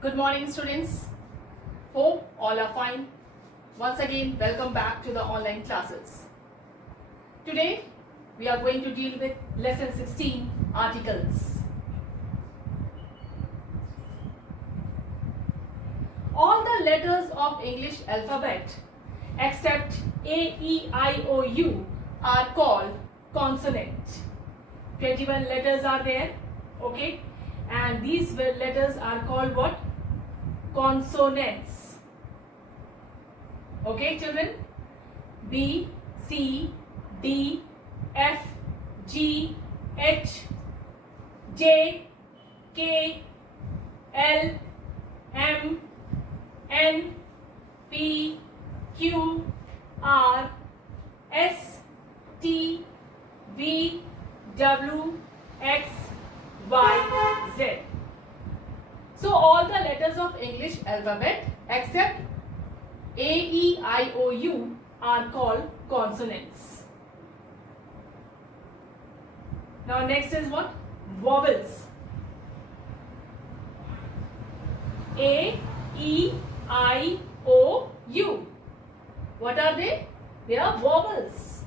Good morning, students. Hope all are fine. Once again, welcome back to the online classes. Today, we are going to deal with lesson 16, articles. All the letters of English alphabet except A, E, I, O, U are called consonant. 21 letters are there, okay? And these letters are called what? Consonants. Okay, children? B, C, D, F, G, H, J, K, L, M, N, P, Q, R, S, T, V, W, X, Y, Z. So all the letters of English alphabet except A, E, I, O, U are called consonants. Now next is what? Vowels. A, E, I, O, U. What are they? They are vowels.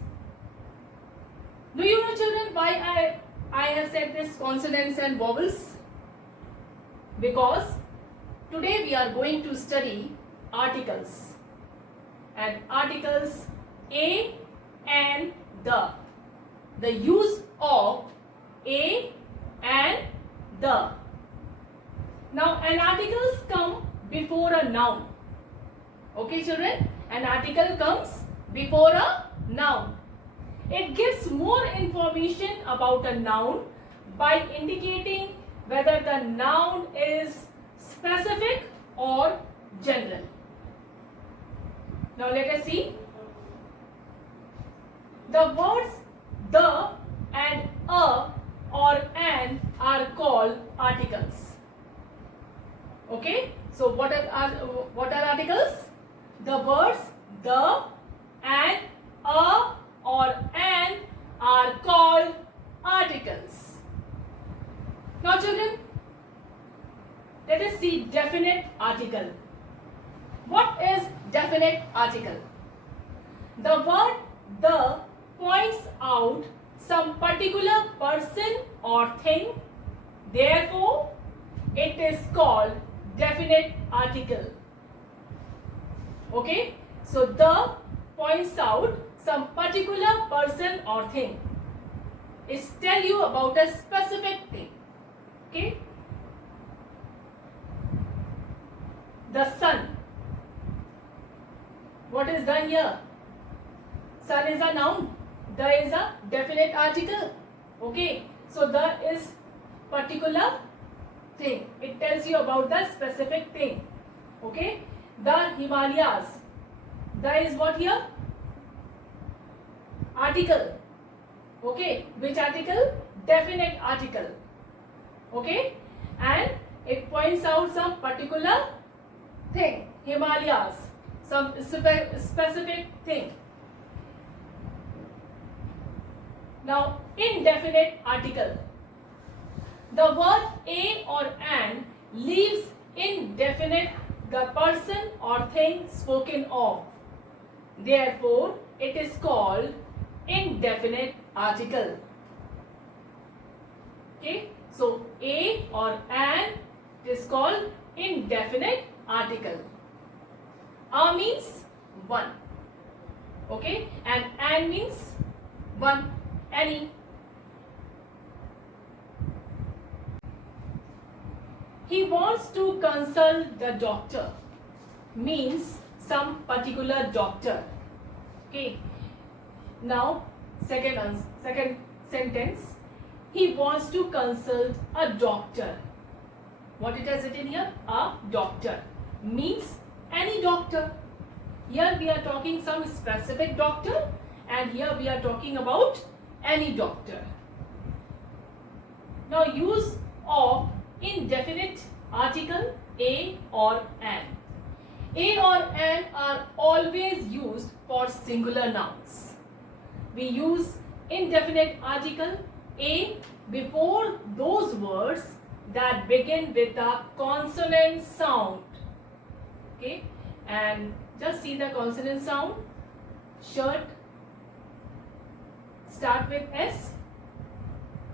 Do you know, children, why I have said this consonants and vowels? Because today we are going to study articles. And articles A and the. The use of A and the. Now, an articles come before a noun. Okay, children? An article comes before a noun. It gives more information about a noun by indicating whether the noun is specific or general. Now let us see. The words the and a or an are called articles. Okay? So what are articles? The words the and a or an are called articles. Now children, let us see definite article. What is definite article? The word the points out some particular person or thing. Therefore, it is called definite article. Okay? So, the points out some particular person or thing. It tells you about a specific thing. Okay? The sun. What is the here? Sun is a noun. The is a definite article. Okay? So, the is particular thing. It tells you about the specific thing. Okay? The Himalayas. The is what here? Article. Okay? Which article? Definite article. Okay? And it points out some particular thing. Himalayas. Some specific thing. Now, indefinite article. The word a or an leaves indefinite the person or thing spoken of. Therefore, it is called indefinite article. Okay? So, a or an is called indefinite article. A means one. Okay? And an means one. Any. He wants to consult the doctor means some particular doctor. Okay. Now, second sentence. He wants to consult a doctor. What it has written here? A doctor means any doctor. Here we are talking some specific doctor, and here we are talking about any doctor. Now, use of indefinite article a or an. A or an are always used for singular nouns. We use indefinite article a before those words that begin with a consonant sound. Okay, and just see the consonant sound. Shirt start with S.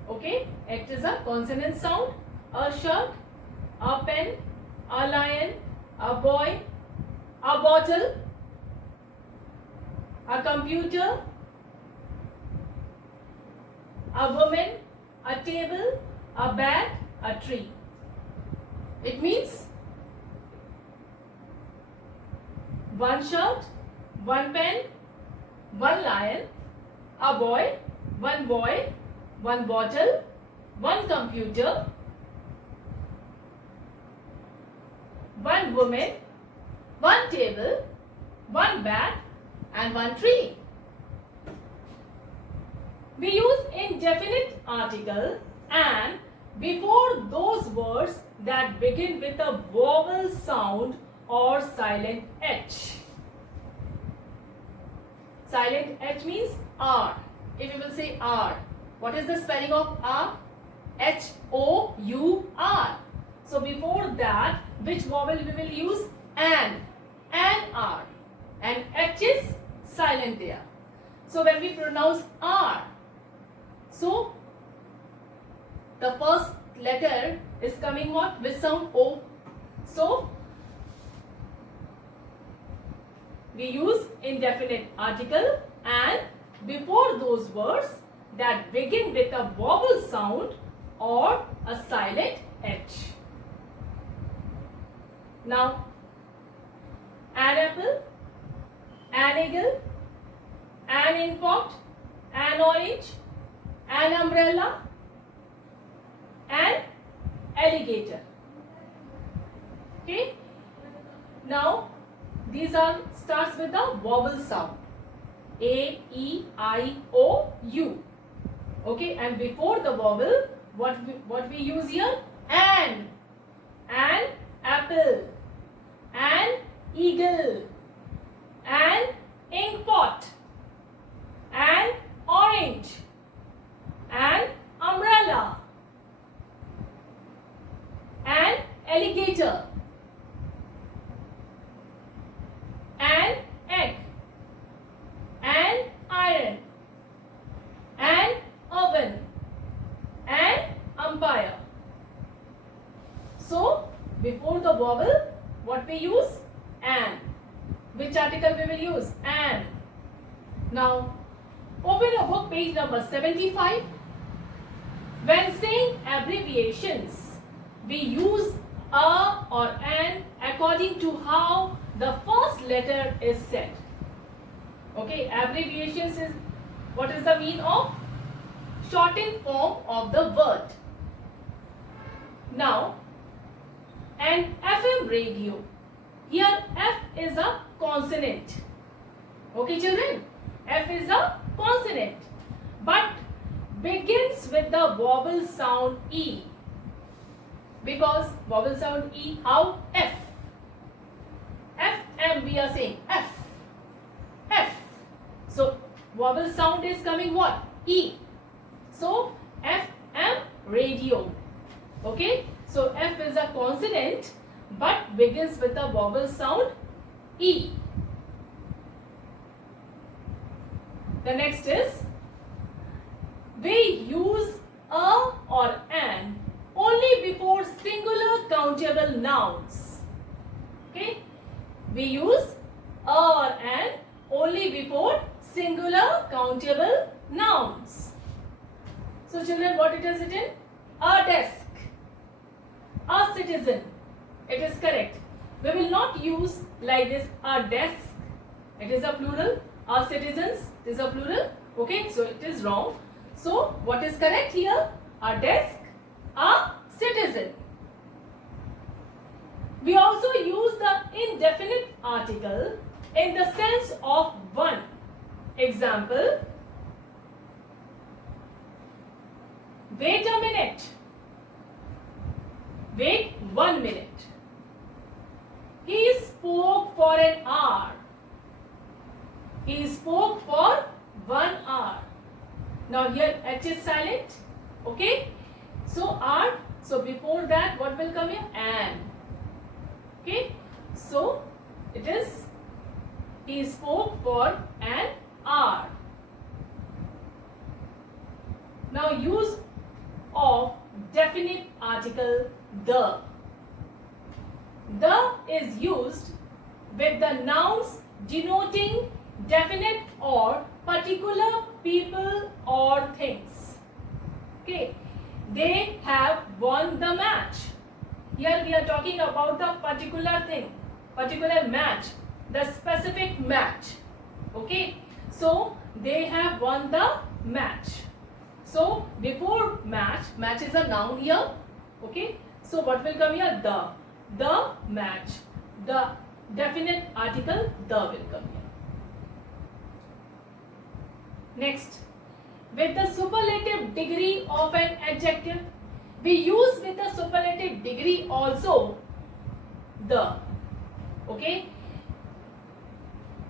Okay, it is a consonant sound. A shirt, a pen, a lion, a boy, a bottle, a computer, a woman, a table, a bat, a tree. It means one shirt, one pen, one lion, a boy, one bottle, one computer, one woman, one table, one bat, and one tree. We use indefinite article and before those words that begin with a vowel sound or silent H. Silent H means R. If you will say R, what is the spelling of R? H-O-U-R. So before that, which vowel we will use? An R. And H is silent there. So when we pronounce R, so the first letter is coming what? With sound O. So we use indefinite article and before those words that begin with a vowel sound or a silent H. Now, an apple, an eagle, an inkpot, an orange, an umbrella, an alligator. Okay. Now, these are starts with a vowel sound. A, E, I, O, U. Okay, and before the vowel, what we use here? An apple, an eagle, an inkpot, an orange, an umbrella, an alligator, an egg, an iron, an oven, an umpire. So, before the vowel, what we use? An. Which article we will use? An. Now, open a book, page number 75. When saying abbreviations, we use a or an according to how the first letter is said. Okay, abbreviations is what is the mean of? Shortened form of the word. Now, an FM radio. Here F is a consonant. Okay children, F is a consonant but begins with the vowel sound E. Because vowel sound E, how? F. FM we are saying F. F. So vowel sound is coming what? E. So FM radio. Okay. So F is a consonant but begins with the vowel sound E. The next is we use a or an only before singular countable nouns. Okay. We use a or an only before singular countable nouns. So children, what it is written? A desk, a citizen. It is correct. We will not use like this a desk. It is a plural. A citizens, it is a plural. Okay, so it is wrong. So what is correct here? A desk, a citizen. We also use the indefinite article in the sense of one. Example, wait a minute. Wait 1 minute. He spoke for an hour. He spoke for 1 hour. Now here H is silent. Okay. So our So before that, what will come here? An. Okay. So it is, he spoke for an hour. Now use of definite article the. The is used with the nouns denoting definite or particular people or things. Okay, they have won the match. Here we are talking about the particular thing, particular match, the specific match. Okay, so they have won the match. So before match, match is a noun here. Okay, so what will come here? The match, the definite article the will come here. Next, with the superlative degree of an adjective, we use with the superlative degree also the. Okay,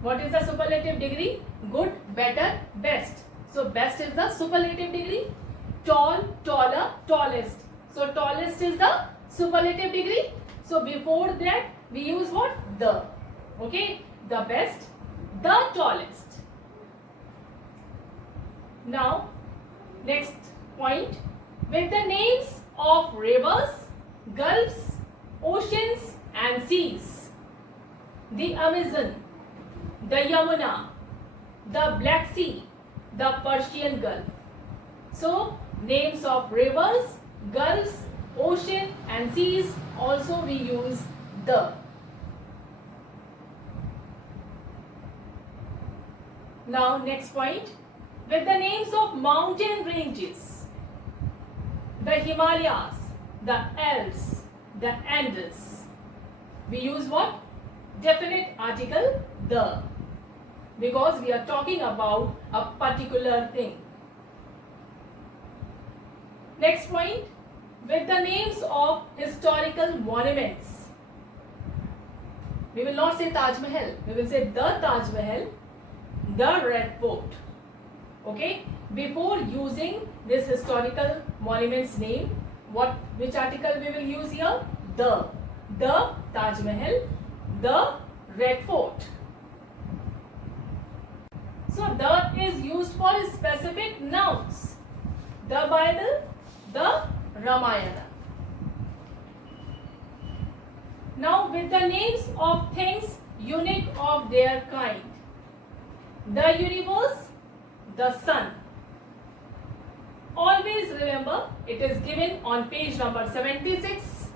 what is the superlative degree? Good, better, best. So best is the superlative degree. Tall, taller, tallest. So tallest is the superlative degree. So before that we use what? The. Okay, the best, the tallest. Now next point, with the names of rivers, gulfs, oceans and seas. The Amazon, the Yamuna, the Black Sea, the Persian Gulf. So names of rivers, gulfs, ocean and seas also we use the. Now next point, with the names of mountain ranges, the Himalayas, the Alps, the Andes, we use what? Definite article the, because we are talking about a particular thing. Next point, with the names of historical monuments, we will not say Taj Mahal, we will say the Taj Mahal, the Red Fort. Okay, before using this historical monuments name, which article we will use here? The Taj Mahal, the Red Fort. So the is used for specific nouns, the Bible, the Ramayana. Now with the names of things unique of their kind, the universe, the sun. Always remember, it is given on page number 76.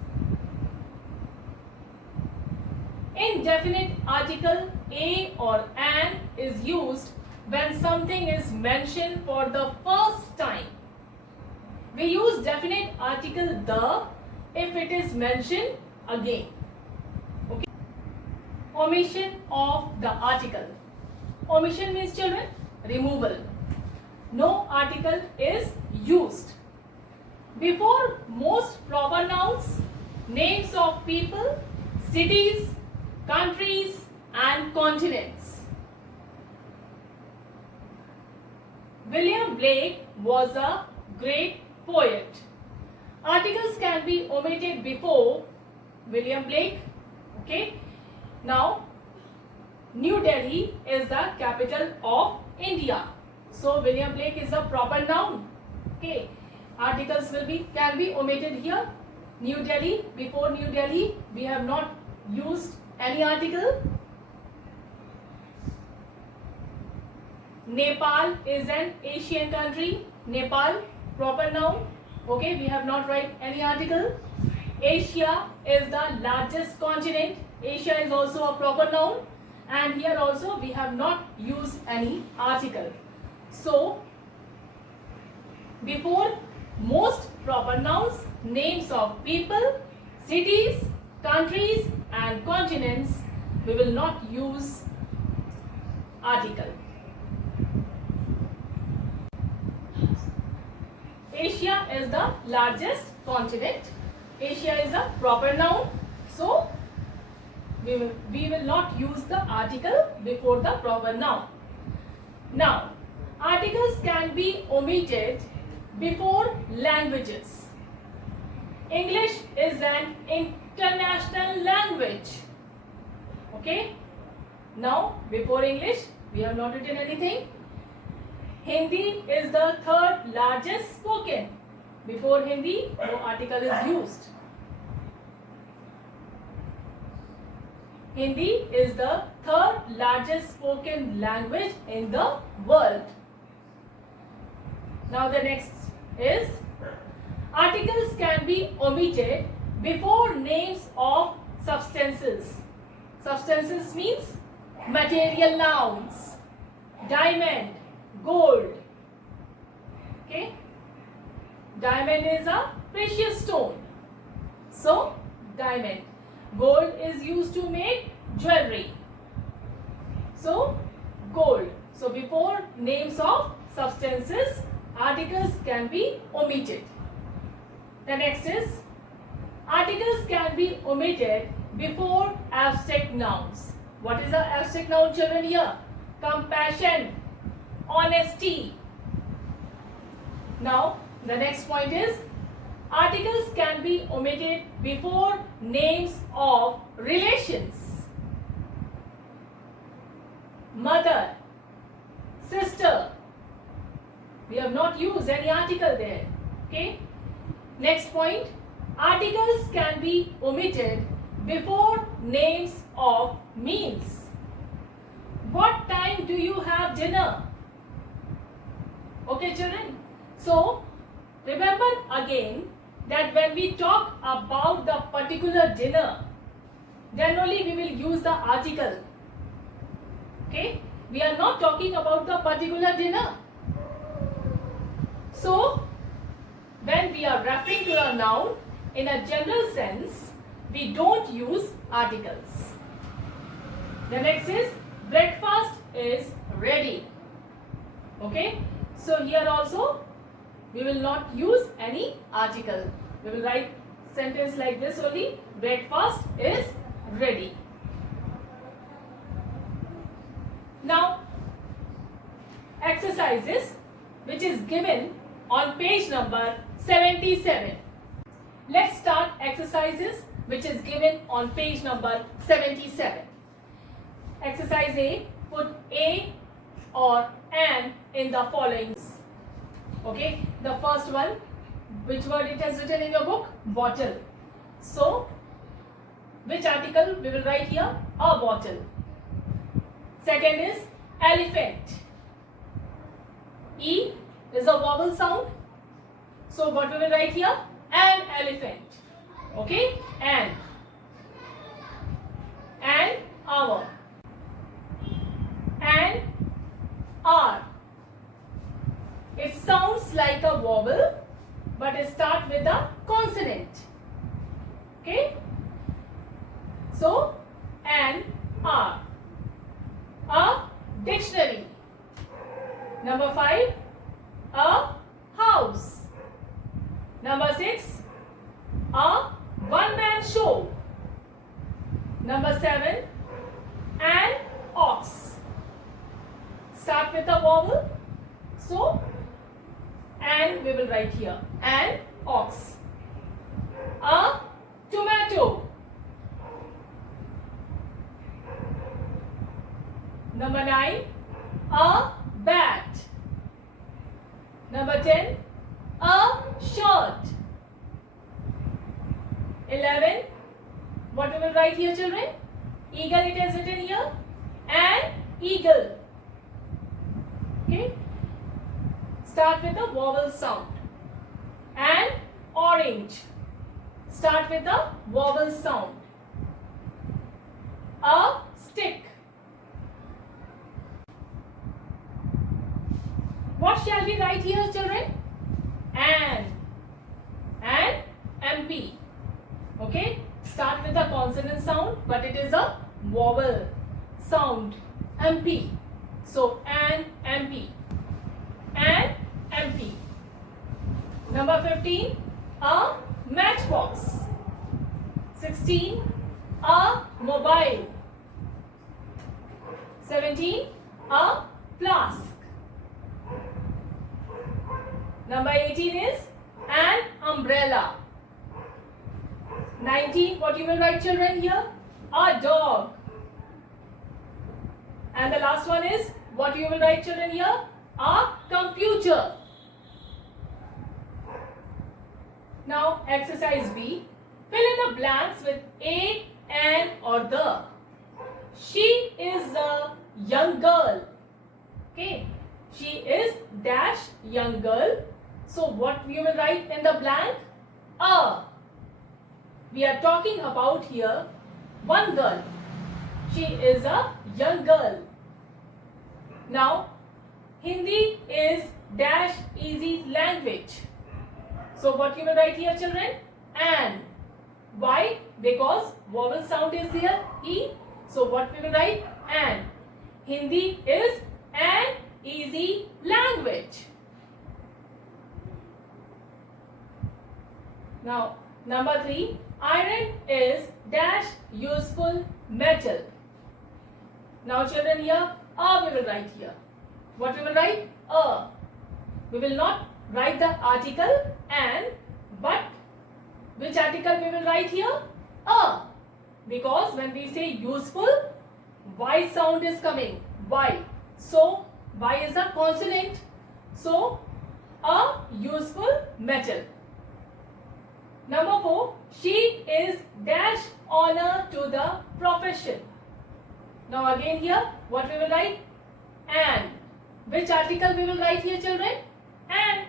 Indefinite article a or an is used when something is mentioned for the first time. We use definite article the if it is mentioned again. Okay. Omission of the article. Omission means, children, removal. No article is used. Before most proper nouns, names of people, cities, countries and continents. William Blake was a great poet. Articles can be omitted before William Blake. Okay. Now, New Delhi is the capital of India. So William Blake is a proper noun. Okay. Articles can be omitted here. New Delhi, before New Delhi, we have not used any article. Nepal is an Asian country. Nepal, proper noun. Okay, we have not write any article. Asia is the largest continent. Asia is also a proper noun. And here also we have not used any article. So, before most proper nouns, names of people, cities, countries and continents, we will not use article. Asia is the largest continent. Asia is a proper noun. So, we will not use the article before the proper noun. Now, articles can be omitted before languages. English is an international language. Okay. Now, before English, we have not written anything. Hindi is the third largest spoken. Before Hindi, no article is used. Hindi is the third largest spoken language in the world. Now the next is articles can be omitted before names of substances. Substances means material nouns. Diamond, gold. Okay? Diamond is a precious stone. So, diamond. Gold is used to make jewelry. So, gold. So, before names of substances, articles can be omitted. The next is articles can be omitted before abstract nouns. What is the abstract noun, children, here? Compassion, honesty. Now, the next point is articles can be omitted before names of relations. Mother, sister. We have not used any article there. Okay. Next point. Articles can be omitted before names of meals. What time do you have dinner? Okay, children. So, remember again that when we talk about the particular dinner, then only we will use the article. Okay? We are not talking about the particular dinner. So, when we are referring to a noun in a general sense, we don't use articles. The next is breakfast is ready. Okay? So, here also we will not use any article. We will write sentence like this only. Breakfast is ready. Now, exercises which is given on page number 77. Let's start exercises which is given on page number 77. Exercise A, put a or an in the following. Okay, the first one, which word it has written in your book? Bottle. So, which article we will write here? A bottle. Second is elephant. E is a vowel sound. So, what we will write here? An elephant. Okay, an hour. An hour. It sounds like a vowel, but it starts with a consonant. Okay? So, an hour. A dictionary. Number 5, a house. Number 6, a one-man show. Number 7, an ox. Start with a vowel. So, and we will write here, an ox. A tomato. Number 9, a bat. Number 10, a shirt. 11, what we will write here, children? Eagle, it is written here. An eagle. Okay. Start with a vowel sound. An orange. Start with a vowel sound. A stick. What shall we write here, children? An MP. Okay. Start with a consonant sound, but it is a vowel sound. MP. So, an MP. An MP. Number 15, a matchbox. 16, a mobile. 17, a flask. Number 18 is an umbrella. 19, what you will write children here? A dog. And the last one is, what you will write children here? A computer. Now exercise B. Fill in the blanks with a, an or the. She is a young girl. Okay. She is dash young girl. So what you will write in the blank? A. We are talking about here one girl. She is a young girl. Now Hindi is dash easy language. So what you will write here children? An. Why? Because vowel sound is here, E. So what we will write? An. Hindi is an easy language. Now number 3. Iron is dash useful metal. Now children here, a we will write here. What we will write? A. We will not write the article an, but which article we will write here? A. Because when we say useful, Y sound is coming. Y. So Y is a consonant. So a useful metal. Number 4. She is dash honor to the profession. Now again here, what we will write? An. Which article we will write here children? An.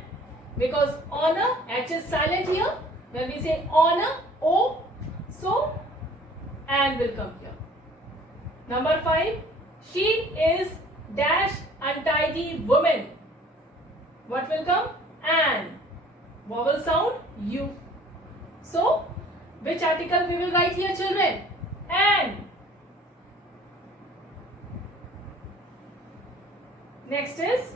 Because honor, H is silent here. When we say honor, O, so an will come here. Number 5. She is dash untidy woman. What will come? An. Vowel sound, U. So, which article we will write here children? An. Next is,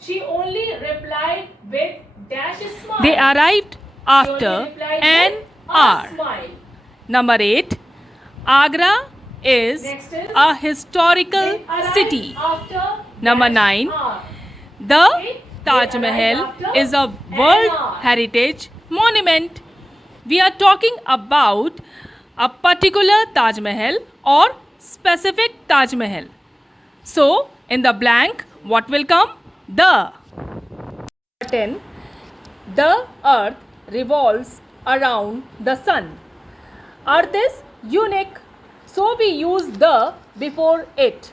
she only replied with dash smile. They arrived after an hour. Smile. Number 8. Agra is Next is, a historical they arrived city. after Number dash 9. hour. The Okay, Taj they Mahal arrived after is a an World hour. Heritage Monument. We are talking about a particular Taj Mahal or specific Taj Mahal. So, in the blank, what will come? The. 10. The earth revolves around the sun. Earth is unique, so we use the before it.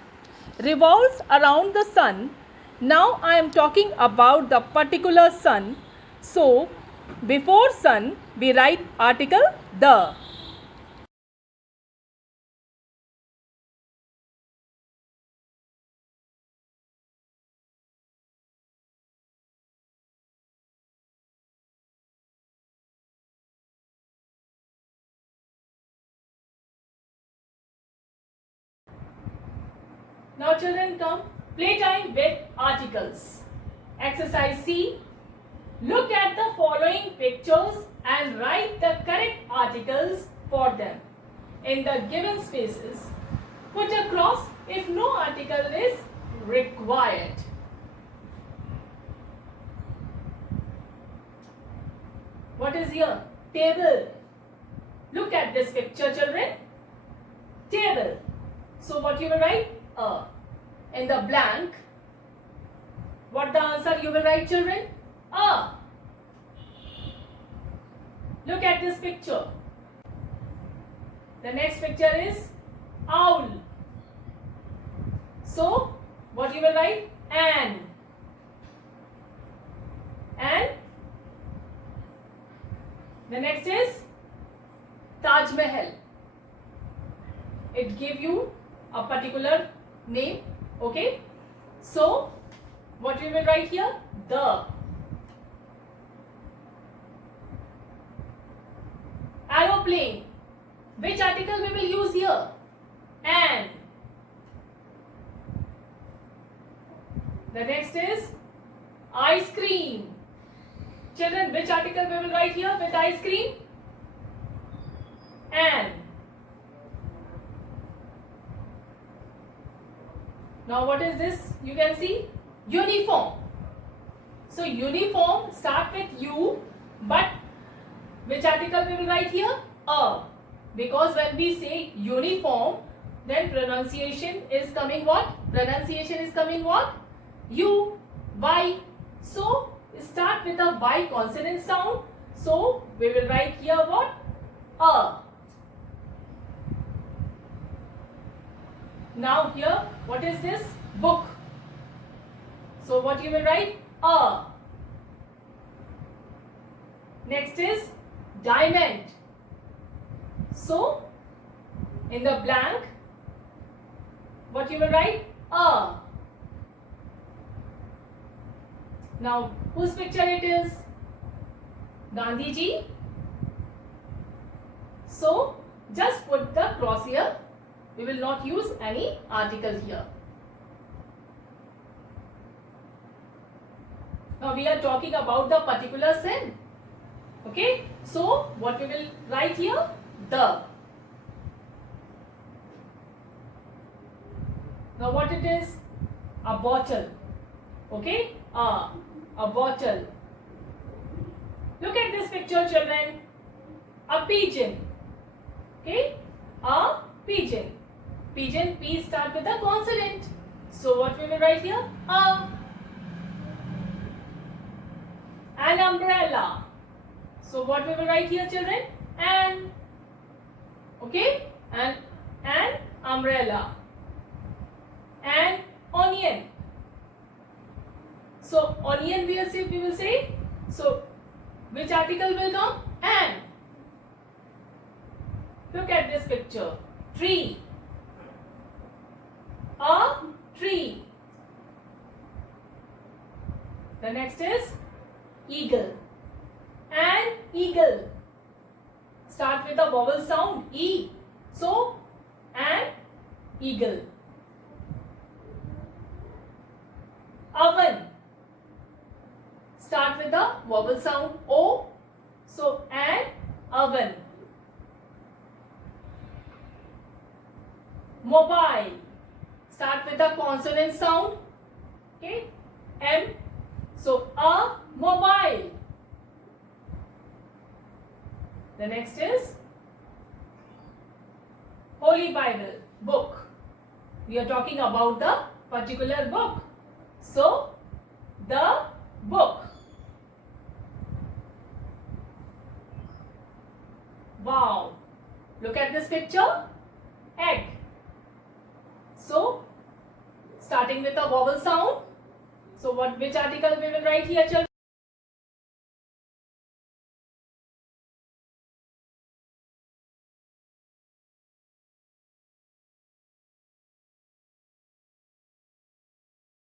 Revolves around the sun. Now I am talking about the particular sun. So before sun we write article the. Now children come, playtime with articles. Exercise C. Look at the following pictures and write the correct articles for them. In the given spaces, put a cross if no article is required. What is here? Table. Look at this picture children. Table. So what you will write? In the blank, what the answer you will write children? Look at this picture. The next picture is owl. So what you will write? An. And the next is Taj Mahal. It give you a particular name. Okay, so what we will write here? The. Aeroplane. Which article we will use here? An. The next is ice cream. Children, which article we will write here with ice cream? An. Now what is this? You can see uniform. So uniform start with U, but which article we will write here? A. Because when we say uniform, then pronunciation is coming what? Pronunciation is coming what? U, Y. So start with a Y consonant sound. So we will write here what? A. Now here, what is this? Book. So what you will write? A. Next is diamond. So in the blank, what you will write? A. Now whose picture it is? Gandhi ji. So just put the cross here. We will not use any article here. Now we are talking about the particular sin. Okay. So what we will write here? The. Now what it is? A bottle. Okay. A bottle. Look at this picture, children. A pigeon. Okay. A pigeon. Pigeon, P start with a consonant. So what we will write here? A. An umbrella. So what we will write here, children? An. Okay. An umbrella. An onion. So onion we will say. So which article will come? An. Look at this picture. Tree. A tree. The next is eagle. An eagle. Start with a vowel sound E. So an eagle. Oven. Start with a vowel sound O. So an oven. Mobile. Start with a consonant sound. Okay. M. So a mobile. The next is Holy Bible, book. We are talking about the particular book. So the book. Wow. Look at this picture. Egg. So starting with a vowel sound. So which article we will write here, children?